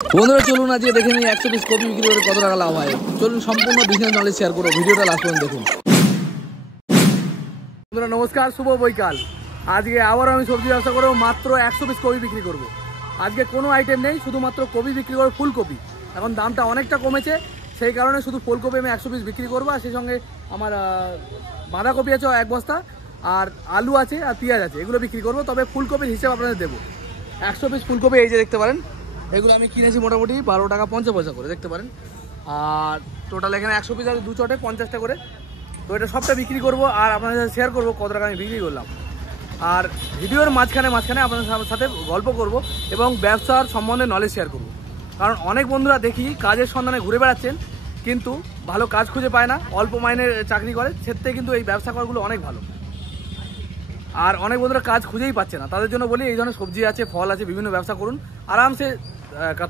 বন্ধুরা চলুন আজকে দেখে নিই 100 পিস কপি বিক্রি করে কত টাকা লাভ হয়। চলুন সম্পূর্ণ বিজনেস নলেজ শেয়ার করো, ভিডিওটা লাস্ট পর্যন্ত দেখুন। বন্ধুরা নমস্কার, শুভ বৈকাল। আজকে আবার আমি সবজি ব্যবসা করবো, মাত্র 100 পিস কপি বিক্রি করব। আজকে কোনো আইটেম নেই, শুধুমাত্র কপি বিক্রি করবো, ফুলকপি। এখন দামটা অনেকটা কমেছে, সেই কারণে শুধু ফুলকপি আমি 100 পিস বিক্রি করবো। আর সেই সঙ্গে আমার বাঁধাকপি আছে 1 বস্তা, আর আলু আছে আর পেঁয়াজ আছে, এগুলো বিক্রি করবো। তবে ফুলকপির হিসেব আপনাদের দেবো। 100 পিস ফুলকপি এই যে দেখতে পারেন, এগুলো আমি কিনেছি মোটামুটি 12 টাকা 50 পয়সা করে, দেখতে পারেন। আর টোটাল এখানে 100 পিস আছে, 2 চটে 50 টাকা করে। তো এটা সবটা বিক্রি করব আর আপনাদের সাথে শেয়ার করব কত টাকা আমি বিক্রি করলাম। আর ভিডিওর মাঝখানে আপনাদের সাথে গল্প করব এবং ব্যবসার সম্বন্ধে নলেজ শেয়ার করব। কারণ অনেক বন্ধুরা দেখি কাজের সন্ধানে ঘুরে বেড়াচ্ছেন, কিন্তু ভালো কাজ খুঁজে পায় না, অল্প মাইনে চাকরি করে। সেক্ষেত্রে কিন্তু এই ব্যবসা করাগুলো অনেক ভালো। আর অনেক বন্ধুরা কাজ খুঁজেই পাচ্ছে না, তাদের জন্য বলি এই ধরনের সবজি আছে, ফল আছে, বিভিন্ন ব্যবসা করুন, আরামসে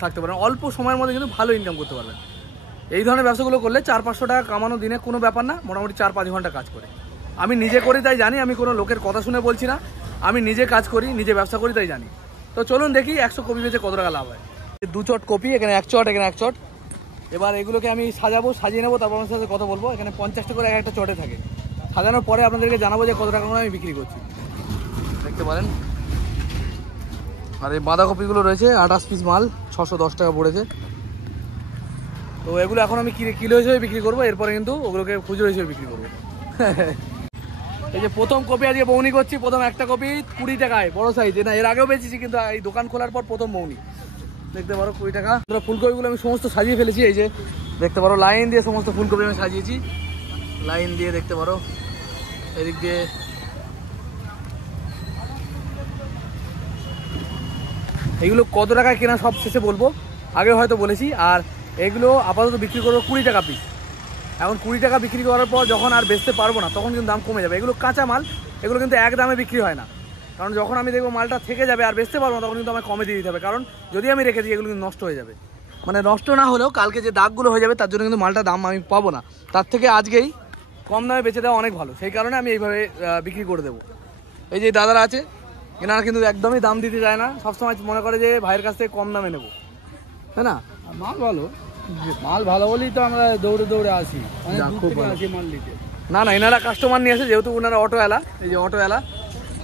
থাকতে পারেন। অল্প সময়ের মধ্যে কিন্তু ভালো ইনকাম করতে পারবেন। এই ধরনের ব্যবসাগুলো করলে 400-500 টাকা কামানো দিনে কোনো ব্যাপার না, মোটামুটি 4-5 ঘন্টা কাজ করে। আমি নিজে করি তাই জানি, আমি কোনো লোকের কথা শুনে বলছি না, আমি নিজে কাজ করি, নিজে ব্যবসা করি তাই জানি। তো চলুন দেখি 100 কপি বেচে কত টাকা লাভ হয়। 2 চট কপি, এখানে 1 চট, এখানে 1 চট। এবার এগুলোকে আমি সাজাবো, সাজিয়ে নেবো, তারপর আমার সাথে কথা বলবো। এখানে 50 টাকা করে একটা চটে থাকে। সাজানোর পরে আপনাদেরকে জানাবো যে কত টাকা করে আমি বিক্রি করছি, দেখতে পারেন। আর এই বাঁধাকপিগুলো রয়েছে 28 পিস মাল, 610 টাকা পড়েছে। তো এগুলো এখন আমি কিলো হিসেবে বিক্রি করবো, এরপরে কিন্তু ওগুলোকে খুচরো হিসেবে বিক্রি করবো। এই যে প্রথম কপি আজকে বৌনি করছি, প্রথম একটা কপি 20 টাকায়, বড় সাইজ। না, এর আগেও বেচেছি, কিন্তু এই দোকান খোলার পর প্রথম বৌনি, দেখতে পারো 20 টাকা। ফুলকপিগুলো আমি সমস্ত সাজিয়ে ফেলেছি, এই যে দেখতে পারো লাইন দিয়ে সমস্ত ফুলকপি আমি সাজিয়েছি, লাইন দিয়ে দেখতে পারো। এদিক দিয়ে এগুলো কত টাকায় কেনা সব শেষে বলবো, আগে হয়তো বলেছি। আর এগুলো আপাতত বিক্রি করবো 20 টাকা পিস। এখন 20 টাকা বিক্রি করার পর যখন আর বেচতে পারবো না, তখন কিন্তু দাম কমে যাবে। এগুলো কাঁচা মাল, এগুলো কিন্তু এক দামে বিক্রি হয় না। কারণ যখন আমি দেখবো মালটা থেকে যাবে আর বেচতে পারবো না, তখন কিন্তু আমায় কমে দিয়ে দিতে হবে। কারণ যদি আমি রেখে দিই, এগুলো কিন্তু নষ্ট হয়ে যাবে। মানে নষ্ট না হলেও কালকে যে দাগগুলো হয়ে যাবে, তার জন্য কিন্তু মালটা দাম আমি পাবো না। তার থেকে আজকেই কম দামে বেচে দেওয়া অনেক ভালো, সেই কারণে আমি এইভাবে বিক্রি করে দেবো। এই যে দাদারা আছে, এনারা কিন্তু একদমই দাম দিতে চায় না, সবসময় মনে করে যে ভাইয়ের কাছ থেকে কম দামে নেবো, তাই না? মাল ভালো, মাল ভালো বলেই তো আমরা দৌড়ে দৌড়ে আসি, আসি মাল নিতে। না না, এনারা কাস্টমার নিয়ে আসে, যেহেতু ওনারা অটোওয়ালা, এই যে অটোওয়ালা,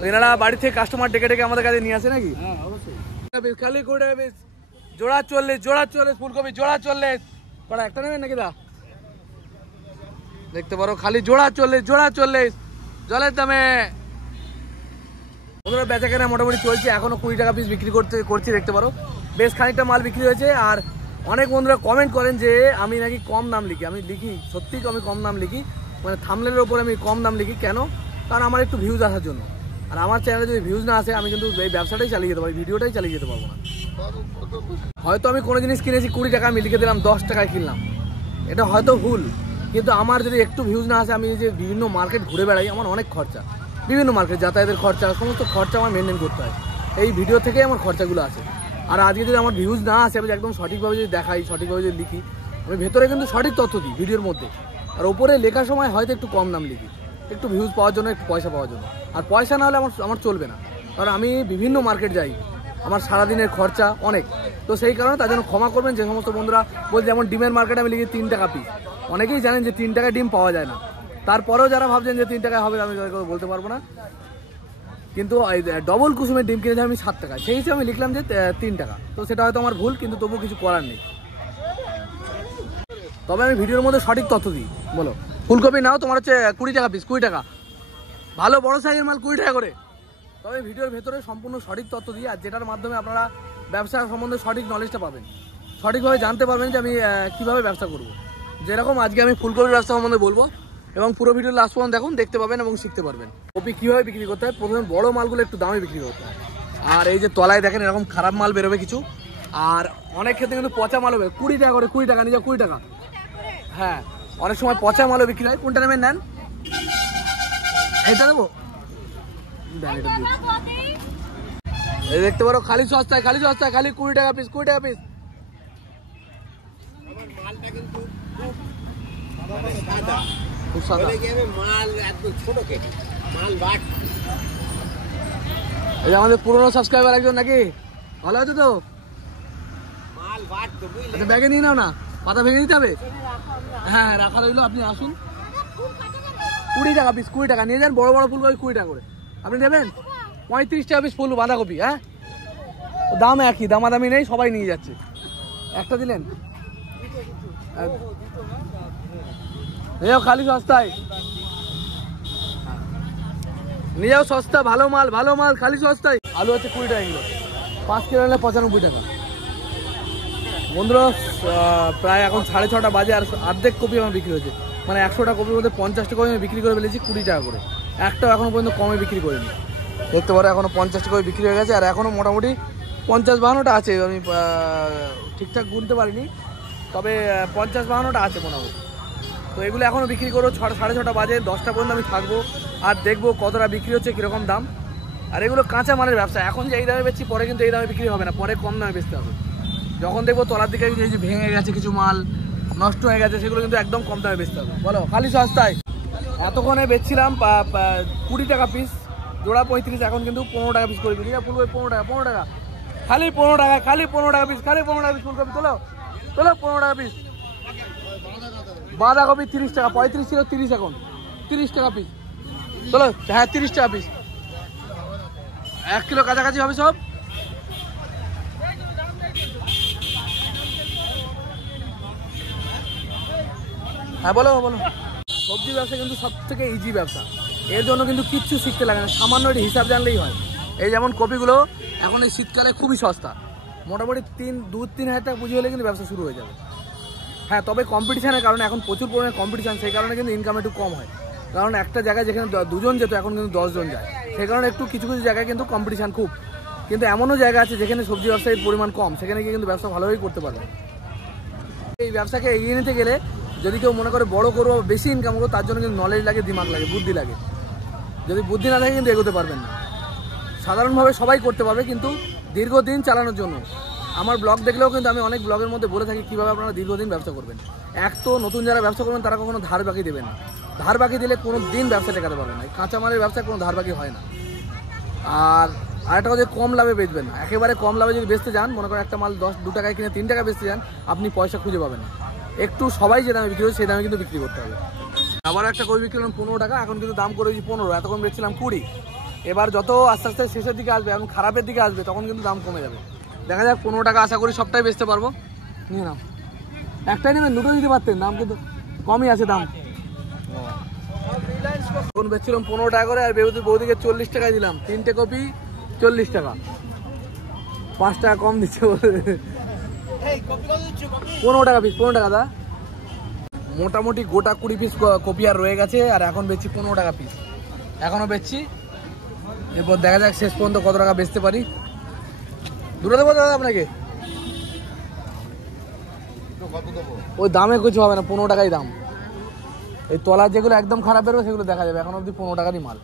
এনারা বাড়ি থেকে কাস্টমার ডেকে ডেকে আমাদের কাছে নিয়ে আসে নাকি। হ্যাঁ অবশ্যই। খালি করে জোড়া 40 ফুলকপি, জোড়া 40 কটা, একটা নেবেন নাকি দা? দেখতে পারো খালি জোড়া 40 জলের দামে। ওদের বেচা কেনা মোটামুটি চলছে, এখনো 20 টাকা পিস বিক্রি করছি, দেখতে পারো। বেশ খানিকটা মাল বিক্রি হয়েছে। আর অনেক বন্ধুরা কমেন্ট করেন যে আমি নাকি কম দাম লিখি। আমি লিখি সত্যি, আমি কম দাম লিখি, মানে থাম্বনেলের ওপরে আমি কম দাম লিখি। কেন? কারণ আমার একটু ভিউজ আসার জন্য। আর আমার চ্যানেলে যদি ভিউজ না আসে, আমি কিন্তু এই ব্যবসাটাই চালিয়ে যেতে পারি, ভিডিওটাই চালিয়ে যেতে পারবো না। হয়তো আমি কোনো জিনিস কিনেছি 20 টাকা, আমি লিখে দিলাম 10 টাকায় কিনলাম, এটা হয়তো ভুল। কিন্তু আমার যদি একটু ভিউজ না আসে, আমি যে বিভিন্ন মার্কেট ঘুরে বেড়াই, আমার অনেক খরচা, বিভিন্ন মার্কেট যাতায়াতের খরচা, সমস্ত খরচা আমার মেনটেন করতে হয়। এই ভিডিও থেকেই আমার খরচাগুলো আছে। আর আজকে যদি আমার ভিউজ না আসে, আমি একদম সঠিকভাবে যদি দেখাই, সঠিকভাবে যদি লিখি, আমি ভেতরে কিন্তু সঠিক তথ্য দিই ভিডিওর মধ্যে। আর ওপরে লেখার সময় হয়তো একটু কম দাম লিখি, একটু ভিউজ পাওয়ার জন্য, একটু পয়সা পাওয়ার জন্য। আর পয়সা না হলে আমার চলবে না, কারণ আমি বিভিন্ন মার্কেট যাই, আমার সারাদিনের খরচা অনেক। তো সেই কারণে তার জন্য ক্ষমা করবেন যে সমস্ত বন্ধুরা বলছে। যেমন ডিমের মার্কেটে আমি লিখি 3 টাকা পিস, অনেকেই জানেন যে 3 টাকায় ডিম পাওয়া যায় না। তারপরেও যারা ভাবছেন যে 3 টাকায় হবে, আমি তাদেরকে বলতে পারবো না। কিন্তু ডবল কুসুমের ডিম কিনেছি আমি 7 টাকা, সেই হিসেবে আমি লিখলাম যে 3 টাকা। তো সেটা হয়তো আমার ভুল, কিন্তু তবুও কিছু করার নেই। তবে আমি ভিডিওর মধ্যে সঠিক তথ্য দিই। বলো, ফুলকপি নাও তোমার হচ্ছে 20 টাকা পিস, 20 টাকা, ভালো বড় সাইজের মাল 20 টাকা করে। তবে ভিডিওর ভেতরে সম্পূর্ণ সঠিক তথ্য দিই, আর যেটার মাধ্যমে আপনারা ব্যবসা সম্বন্ধে সঠিক নলেজটা পাবেন, সঠিকভাবে জানতে পারবেন যে আমি কীভাবে ব্যবসা করব। যেরকম আজকে আমি ফুলকপির ব্যবসা সম্বন্ধে বলবো, এবং পুরো ভিডিও লাস্ট পর্যন্ত দেখুন, দেখতে পাবেন এবং শিখতে পারবেন কপি কীভাবে বিক্রি করতে হয়। প্রথমে বড় মালগুলো একটু দামে বিক্রি করতে হয়। আর এই যে তলায় দেখেন এরকম খারাপ মাল বেরোবে কিছু, আর অনেক ক্ষেত্রে কিন্তু পচা মালও বেরোবে। 20 টাকা করে, 20 টাকা নিজে 20 টাকা। হ্যাঁ, অনেক সময় পচা মালও বিক্রি হয়। কোনটা নেবেন নেন, এটা দেবো, এটা দিচ্ছি। এই দেখতে পারো খালি সস্তায়, খালি 20 টাকা পিস, 20 টাকা পিস। খুব সাদা মাল, একদম ছোট কেটে মাল বাট। এই আমাদের পুরনো সাবস্ক্রাইবার একজন নাকি, ভালো আছে তো? মাল আচ্ছা ব্যাগে নিয়ে নাও না, পাতা ভেঙে দিতে হবে। হ্যাঁ রাখা রইলো, আপনি আসুন। 20 টাকা পিস, 20 টাকা নিয়ে যান। বড় বড় ফুলকপি 20 টাকা করে। আপনি নেবেন 35 টাকা পিস ফুল বাঁধাকপি। হ্যাঁ দাম একই, দামাদামি নেই, সবাই নিয়ে যাচ্ছে। একটা দিলেন নিয়ে যাও খালি সস্তায়, নিয়ে যাও সস্তা, ভালো মাল ভালো মাল খালি সস্তায়। আলু হচ্ছে 20 টাকা কিলো, 5 কিলো নিলে 95 টাকা। বন্ধুরা প্রায় এখন 6:30 বাজে, আর অর্ধেক কপি আমার বিক্রি হয়েছে। মানে 100টা কপির মধ্যে 50টা কপি আমি বিক্রি করে ফেলেছি 20 টাকা করে। একটাও এখনো পর্যন্ত কমে বিক্রি করিনি। দেখতে পারো এখনো 50টা কপি বিক্রি হয়ে গেছে, আর এখনো মোটামুটি 50-52টা আছে। আমি ঠিকঠাক গুনতে পারিনি, তবে 50-52টা আছে মোটামুটি। তো এগুলো এখনও বিক্রি করবো। 6:30 বাজে, 10টা পর্যন্ত আমি থাকবো আর দেখবো কতটা বিক্রি হচ্ছে, কীরকম দাম। আর এগুলো কাঁচা মালের ব্যবসা। এখন যে এই দামে বেচছি, পরে কিন্তু এই দামে বিক্রি হবে না, পরে কম দামে বেচতে হবে। যখন দেখবো তলার দিকে এই যে ভেঙে গেছে, কিছু মাল নষ্ট হয়ে গেছে, সেগুলো কিন্তু একদম কম দামে বেচতে হবে। বলো খালি সস্তায়। এতক্ষণে বেচছিলাম 20 টাকা পিস, জোড়া 35, এখন কিন্তু 15 টাকা পিস করে দিই। ফুলকপি 15 টাকা, 15 টাকা খালি, 15 টাকা খালি, 15 টাকা পিস, খালি 15 টাকা পিস ফুলকপি। তোলো তোলো, 15 টাকা পিস। বাঁধাকপি 30 টাকা, 35 ছিল 30, এখন 30 টাকা পিস। চলো হ্যাঁ 30 টাকা পিস, 1 কিলো কাছাকাছি হবে সব। হ্যাঁ বলো বলো। সবজি ব্যবসা কিন্তু সব থেকে ইজি ব্যবসা। এর জন্য কিন্তু কিচ্ছু শিখতে লাগে না, সামান্য একটু হিসাব জানলেই হয়। এই যেমন কপিগুলো এখন এই শীতকালে খুবই সস্তা, মোটামুটি 2-3 হাজার টাকা পুঁজি হলে কিন্তু ব্যবসা শুরু হয়ে যাবে। হ্যাঁ তবে কম্পিটিশানের কারণে, এখন প্রচুর পরিমাণে কম্পিটিশান, সেই কারণে কিন্তু ইনকাম একটু কম হয়। কারণ একটা জায়গায় যেখানে 2 জন যেত, এখন কিন্তু 10 জন যায়। সেই কারণে একটু কিছু কিছু জায়গায় কিন্তু কম্পিটিশান খুব। কিন্তু এমনও জায়গা আছে যেখানে সবজি ব্যবসায়ীর পরিমাণ কম, সেখানে গিয়ে কিন্তু ব্যবসা ভালোভাবেই করতে পারবে। এই ব্যবসাকে এগিয়ে নিতে গেলে যদি কেউ মনে করে বড় করবো, বেশি ইনকাম করবো, তার জন্য কিন্তু নলেজ লাগে, দিমাগ লাগে, বুদ্ধি লাগে। যদি বুদ্ধি না থাকে কিন্তু এগোতে পারবেন না। সাধারণভাবে সবাই করতে পারবে, কিন্তু দীর্ঘদিন চালানোর জন্য আমার ব্লগ দেখলেও কিন্তু আমি অনেক ব্লগের মধ্যে বলে থাকি কীভাবে আপনারা দীর্ঘদিন ব্যবসা করবেন। এক তো নতুন যারা ব্যবসা করবেন তারা কখনো ধার বাকি দেবেন না। ধার বাকি দিলে কোনো দিন ব্যবসা টেকাতে পারবেন না। কাঁচামালের ব্যবসায় কোনো ধার বাকি হয় না। আর আরেকটা কথা, কম লাভে বেচবেন না। একেবারে কম লাভে যদি বেচতে যান, মনে করেন একটা মাল 2 টাকায় কিনে 3 টাকা বেচতে যান, আপনি পয়সা খুঁজে পাবেন না। একটু সবাই যে দামে বিক্রি হচ্ছে সেই দামে কিন্তু বিক্রি করতে হবে। আবার একটা কপি বিক্রি করলাম 15 টাকা, এখন কিন্তু দাম করে 15, এতক্ষণ বেচছিলাম 20। এবার যত আস্তে আস্তে শেষের দিকে আসবে, এখন খারাপের দিকে আসবে, তখন কিন্তু দাম কমে যাবে। দেখা যাক 15 টাকা আশা করি সবটাই বেচতে পারবো। নিয়ে নাও, একটাই নেবেন, দুটো দিতে পারতেন, দাম কিন্তু কমই আছে দাম। এখন বেচছিলাম 15 টাকা করে, আর বৌদিকে 40 টাকায় দিলাম। 3টে কপি 40 টাকা, 5 টাকা কম দিচ্ছে। 15 টাকা পিস, 15 টাকা দা। মোটামুটি গোটা 20 পিস কপি আর রয়ে গেছে, আর এখন বেচছি 15 টাকা পিস, এখনো বেচছি। এরপর দেখা যাক শেষ পর্যন্ত কত টাকা বেচতে পারি। দুটো দেবো দাদা আপনাকে? ওই দামে কিছু হবে না, 15 টাকাই দাম। এই তলার যেগুলো একদম খারাপ বেরোবে সেগুলো দেখা যাবে। এখন অবধি 15 টাকারই মাল।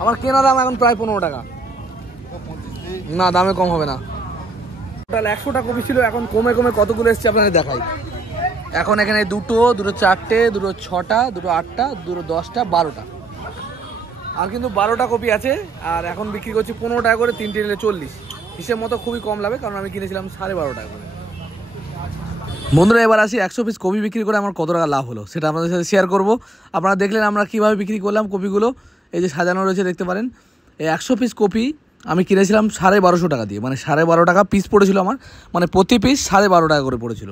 আমার কেনা দাম এখন প্রায় 15 টাকা, না দামে কম হবে না। টোটাল 100টা কপি ছিল, এখন কমে কমে কতগুলো এসছে আপনাদের দেখাই। এখন এখানে 2, 4টে, 6টা, 8টা, 10টা, 12টা, আর কিন্তু 12টা কপি আছে। আর এখন বিক্রি করছি 15 টাকা করে, 3টে নিলে 40। হিসেব মতো খুবই কম লাভে, কারণ আমি কিনেছিলাম 12.5 টাকা করে। বন্ধুরা এবার আসি 100 পিস কপি বিক্রি করে আমার কত টাকা লাভ হলো, সেটা আপনাদের সাথে শেয়ার করব। আপনারা দেখলেন আমরা কীভাবে বিক্রি করলাম কপিগুলো। এই যে সাজানো রয়েছে দেখতে পারেন। এই 100 পিস কপি আমি কিনেছিলাম 1250 টাকা দিয়ে, মানে 12.5 টাকা পিস পড়েছিল আমার, মানে প্রতি পিস 12.5 টাকা করে পড়েছিল।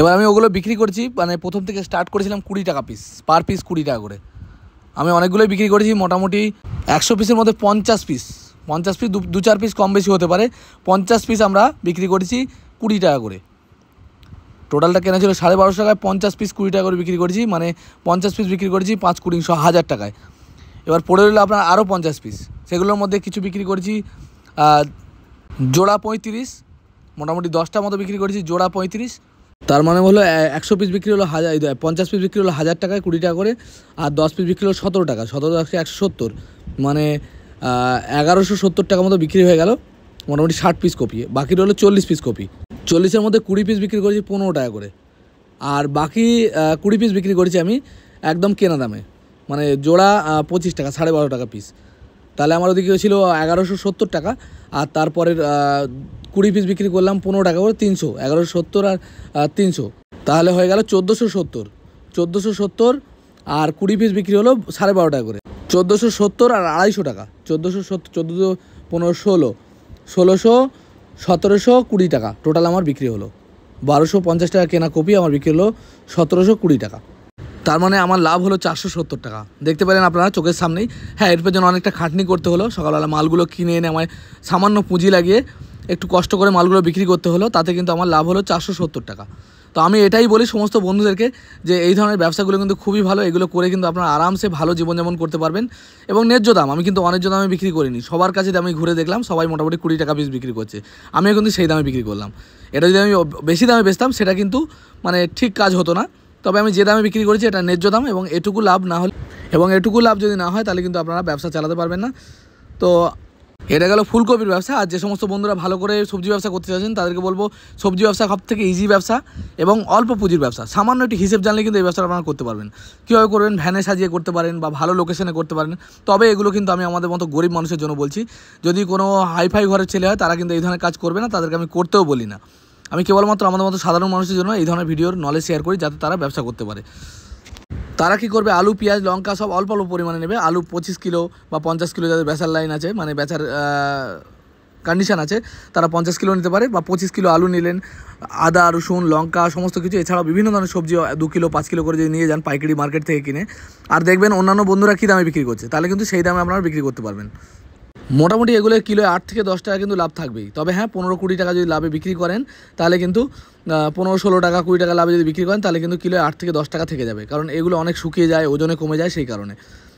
এবার আমি ওগুলো বিক্রি করছি, মানে প্রথম থেকে স্টার্ট করেছিলাম 20 টাকা পিস, পার পিস 20 টাকা করে। আমি অনেকগুলোই বিক্রি করেছি, মোটামুটি 100 পিসের মধ্যে 50 পিস, 2-4 পিস কম বেশি হতে পারে, 50 পিস আমরা বিক্রি করেছি 20 টাকা করে। টোটালটা কেনা ছিল 1250 টাকায়, 50 পিস 20 টাকা করে বিক্রি করেছি, মানে 50 পিস বিক্রি করেছি 5-20 টাকায়। এবার পড়ে রইল আপনার আরও 50 পিস, সেগুলোর মধ্যে কিছু বিক্রি করেছি জোড়া 35, মোটামুটি 10টার মতো বিক্রি করেছি জোড়া 35। তার মানে হলো 100 পিস বিক্রি হলো 50 পিস বিক্রি হলো 1000 টাকায় 20 টাকা করে, আর 10 পিস বিক্রি হলো 17 টাকা, 17 টাকা 170, মানে 1170 টাকা মতো বিক্রি হয়ে গেল মোটামুটি 60 পিস কপি। বাকি রইলো 40 পিস কপি, 40-এর মধ্যে 20 পিস বিক্রি করেছি 15 টাকা করে, আর বাকি 20 পিস বিক্রি করেছি আমি একদম কেনা দামে, মানে জোড়া 25 টাকা, 12.5 টাকা পিস। তাহলে আমার ওদিকে ছিল 1170 টাকা। আর তারপরের 20 পিস বিক্রি করলাম 15 টাকা করে, 300, 1170 আর 300, তাহলে হয়ে গেল 1470। আর 20 পিস বিক্রি হলো 12.5 টাকা করে, 1470 আর 250 টাকা, 1470, 14, 15, 16, 1600, 1720 টাকা টোটাল আমার বিক্রি হলো। 1250 টাকা কেনা কপি আমার বিক্রি হলো 1720 টাকা। তার মানে আমার লাভ হলো 470 টাকা। দেখতে পেলেন আপনারা চোখের সামনেই। হ্যাঁ, এর জন্য অনেকটা খাটনি করতে হলো, সকালবেলা মালগুলো কিনে এনে আমায় সামান্য পুঁজি লাগিয়ে একটু কষ্ট করে মালগুলো বিক্রি করতে হলো, তাতে কিন্তু আমার লাভ হলো 470 টাকা। তো আমি এটাই বলি সমস্ত বন্ধুদেরকে যে এই ধরনের ব্যবসাগুলো কিন্তু খুবই ভালো, এগুলো করে কিন্তু আপনারা আরামসে ভালো জীবনযাপন করতে পারবেন এবং ন্যায্য দাম। আমি কিন্তু অন্যায্য দামে বিক্রি করিনি, সবার কাছে আমি ঘুরে দেখলাম সবাই মোটামুটি 20 টাকা পিস বিক্রি করছে, আমিও কিন্তু সেই দামে বিক্রি করলাম। এটা যদি আমি বেশি দামে বেচতাম সেটা কিন্তু মানে ঠিক কাজ হতো না। তবে আমি যে দামে বিক্রি করেছি এটা ন্যায্য দাম, এবং এটুকু লাভ না হলে এটুকু লাভ যদি না হয় তাহলে কিন্তু আপনারা ব্যবসা চালাতে পারবেন না। তো এটা গেল ফুলকপির ব্যবসা। আর যে সমস্ত বন্ধুরা ভালো করে সবজি ব্যবসা করতে চাচ্ছেন তাদেরকে বলবো সবজি ব্যবসা সব থেকে ইজি ব্যবসা এবং অল্প পুঁজির ব্যবসা। সামান্য একটি হিসেব জানলে কিন্তু এই ব্যবসাটা আপনারা করতে পারবেন। কীভাবে করবেন? ভ্যানে সাজিয়ে করতে পারেন বা ভালো লোকেশনে করতে পারেন। তবে এগুলো কিন্তু আমি আমাদের মতো গরিব মানুষের জন্য বলছি। যদি কোনো হাইফাই ঘরের ছেলে হয় তারা কিন্তু এই ধরনের কাজ করবে না, তাদেরকে আমি করতেও বলি না। আমি কেবলমাত্র আমাদের মতো সাধারণ মানুষের জন্য এই ধরনের ভিডিওর নলেজ শেয়ার করি যাতে তারা ব্যবসা করতে পারে। তারা কী করবে? আলু, পেঁয়াজ, লঙ্কা সব অল্প অল্প পরিমাণে নেবে। আলু 25 কিলো বা 50 কিলো, যাদের বেচার লাইন আছে, মানে বেচার কন্ডিশান আছে, তারা 50 কিলো নিতে পারে, বা 25 কিলো আলু নিলেন। আদা, রসুন, লঙ্কা সমস্ত কিছু, এছাড়াও বিভিন্ন ধরনের সবজি 2 কিলো 5 কিলো করে যদি নিয়ে যান পাইকারি মার্কেট থেকে কিনে, আর দেখবেন অন্যান্য বন্ধুরা কী দামে বিক্রি করছে, তাহলে কিন্তু সেই দামে আপনারা বিক্রি করতে পারবেন। মোটামুটি এগুলো কিলোয় 8 থেকে 10 টাকা কিন্তু লাভ থাকবেই। তবে হ্যাঁ, 15-20 টাকা যদি লাভে বিক্রি করেন তাহলে কিন্তু 15-16 টাকা 20 টাকা লাভে যদি বিক্রি করেন তাহলে কিন্তু কিলোয় 8 থেকে 10 টাকা থেকে যাবে, কারণ এগুলো অনেক শুকিয়ে যায়, ওজনে কমে যায় সেই কারণে।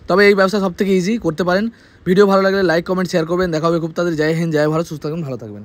তবে এই ব্যবসা সব থেকে ইজি, করতে পারেন। ভিডিও ভালো লাগলে লাইক, কমেন্ট, শেয়ার করবেন। দেখা হবে খুব তাড়াতাড়ি। জয় হিন্দ, জয় ভারত, সুস্থ থাকবেন, ভালো থাকবেন।